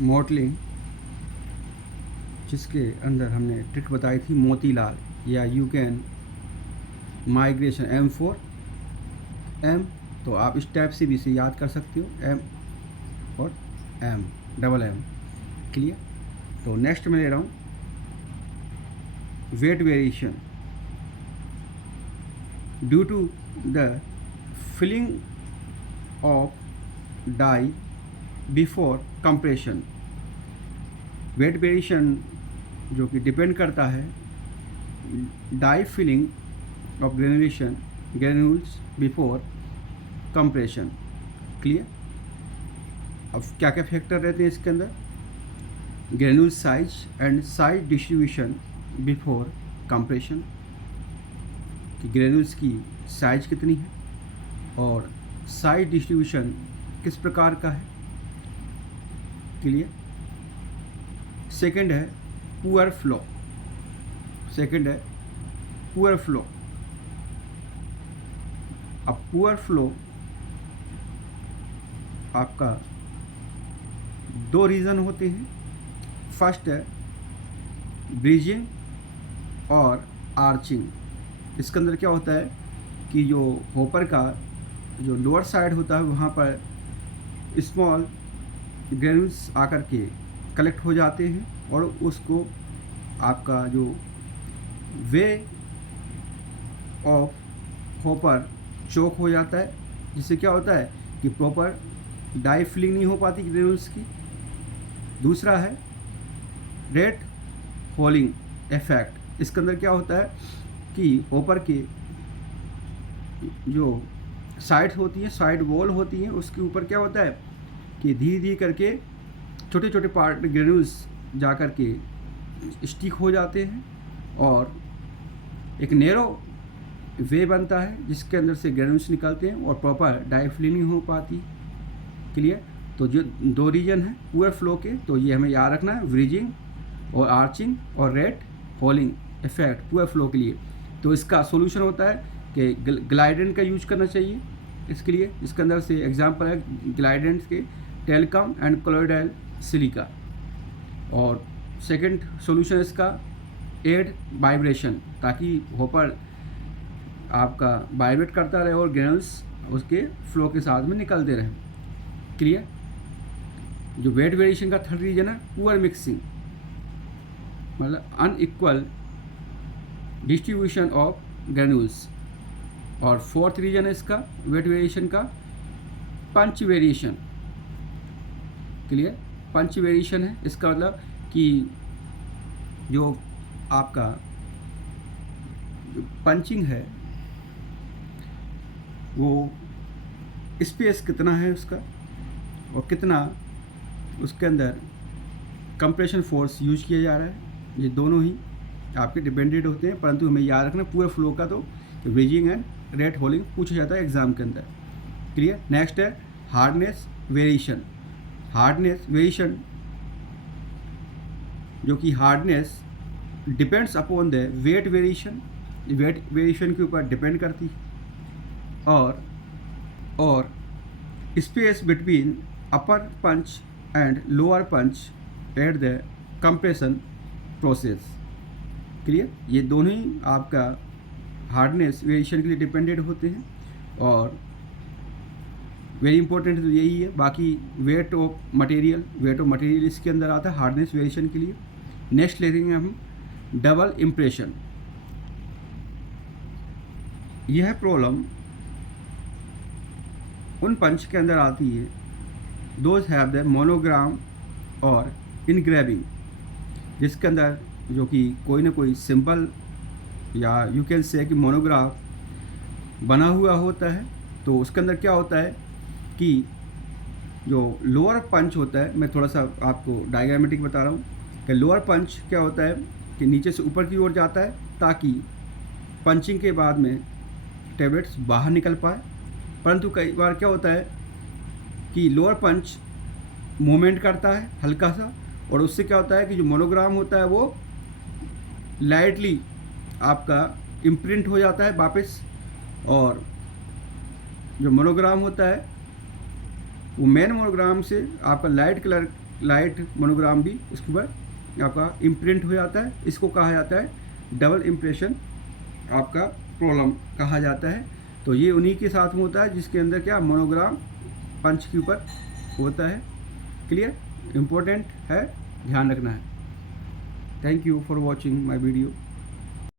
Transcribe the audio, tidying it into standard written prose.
Modelling, जिसके अंदर हमने ट्रिक बताई थी मोतीलाल, या you can migration M for M, तो आप इस टाइप से भी इसे याद कर सकते हो, M और M, डबल M। क्लियर? तो नेक्स्ट मैं ले रहा हूँ weight variation due to the filling of die before compression. Weight variation जो कि डिपेंड करता है die filling of granules before compression. Clear? अब क्या क्या फैक्टर रहते हैं इसके अंदर? Granule size and size distribution before compression, कि ग्रेन्यूल्स की साइज कितनी है और साइज डिस्ट्रीब्यूशन किस प्रकार का है। क्लियर? सेकंड है पुअर फ्लो। अब पुअर फ्लो आपका दो रीज़न होते हैं। फर्स्ट है ब्रीजिंग और आर्चिंग। इसके अंदर क्या होता है कि जो होपर का जो लोअर साइड होता है वहाँ पर स्मॉल ग्रेन्यूल्स आकर के कलेक्ट हो जाते हैं और उसको आपका जो वे ऑफ होपर चोक हो जाता है, जिससे क्या होता है कि प्रॉपर डाई फिलिंग नहीं हो पाती ग्रेन्यूल्स की। दूसरा है रेट होलिंग इफेक्ट। इसके अंदर क्या होता है कि होपर के जो साइड्स होती हैं, साइड वॉल होती हैं, उसके ऊपर क्या होता है कि धीरे धीरे करके छोटे छोटे पार्ट ग्रेन्यूल्स जा कर के स्टिक हो जाते हैं और एक नेरो वे बनता है जिसके अंदर से ग्रेन्यूल्स निकलते हैं और प्रॉपर डाई फिलिंग नहीं हो पाती। क्लियर? तो जो दो रीजन है पुअर फ्लो के, तो ये हमें याद रखना है, ब्रीजिंग और आर्चिंग और रेट होलिंग इफेक्ट पुअर फ्लो के लिए। तो इसका सॉल्यूशन होता है कि ग्लाइडेंट का यूज करना चाहिए इसके लिए। इसके अंदर से एग्जांपल है ग्लाइडेंट के टेलकम एंड कोलोइडल सिलिका। और सेकंड सॉल्यूशन इसका एड वाइब्रेशन, ताकि होपर आपका वाइब्रेट करता रहे और ग्रेन्यूल्स उसके फ्लो के साथ में निकलते रहें। क्लियर? जो वेट वेरिएशन का थर्ड रीजन है पुअर मिक्सिंग, मतलब अनइक्वल डिस्ट्रीब्यूशन ऑफ ग्रेन्यूल्स। और फोर्थ रीजन है इसका वेट वेरिएशन का पंच वेरिएशन। क्लियर? पंच वेरिएशन है, इसका मतलब कि जो आपका पंचिंग है वो स्पेस कितना है उसका और कितना उसके अंदर कंप्रेशन फोर्स यूज किया जा रहा है, ये दोनों ही आपके डिपेंडेंट होते हैं। परंतु हमें याद रखना पूरे फ्लो का तो ब्रीजिंग एंड रेट होलिंग पूछा जाता है एग्जाम के अंदर। क्लियर? नेक्स्ट है हार्डनेस वेरिएशन। हार्डनेस वेरिएशन जो कि hardness depends upon the weight variation, weight variation के ऊपर डिपेंड करती है। और space between upper punch and lower punch at the compression process. Clear? ये दोनों ही आपका हार्डनेस वेरिएशन के लिए डिपेंडेंट होते हैं और वेरी इंपॉर्टेंट तो यही है। बाकी वेट ऑफ मटेरियल इसके अंदर आता है हार्डनेस वेरिएशन के लिए। नेक्स्ट ले लेंगे हम डबल इम्प्रेशन। यह प्रॉब्लम उन पंच के अंदर आती है दोज हैव द मोनोग्राम और इनग्रेविंग, जिसके अंदर जो कि कोई ना कोई सिंबल या यू कैन से कि मोनोग्राफ बना हुआ होता है। तो उसके अंदर क्या होता है कि जो लोअर पंच होता है, मैं थोड़ा सा आपको डायग्रामेटिक बता रहा हूँ कि लोअर पंच क्या होता है कि नीचे से ऊपर की ओर जाता है ताकि पंचिंग के बाद में टैबलेट्स बाहर निकल पाए। परंतु कई बार क्या होता है कि लोअर पंच मूवमेंट करता है हल्का सा और उससे क्या होता है कि जो मोनोग्राम होता है वो लाइटली आपका इम्प्रिंट हो जाता है वापस, और जो मोनोग्राम होता है वो मेन मोनोग्राम से आपका लाइट कलर लाइट मोनोग्राम भी उसके ऊपर आपका इम्प्रिंट हो जाता है। इसको कहा जाता है डबल इम्प्रेशन आपका प्रॉब्लम कहा जाता है। तो ये उन्हीं के साथ में होता है जिसके अंदर क्या मोनोग्राम पंच के ऊपर होता है। क्लियर, इम्पोर्टेंट है, ध्यान रखना है। Thank you for watching my video.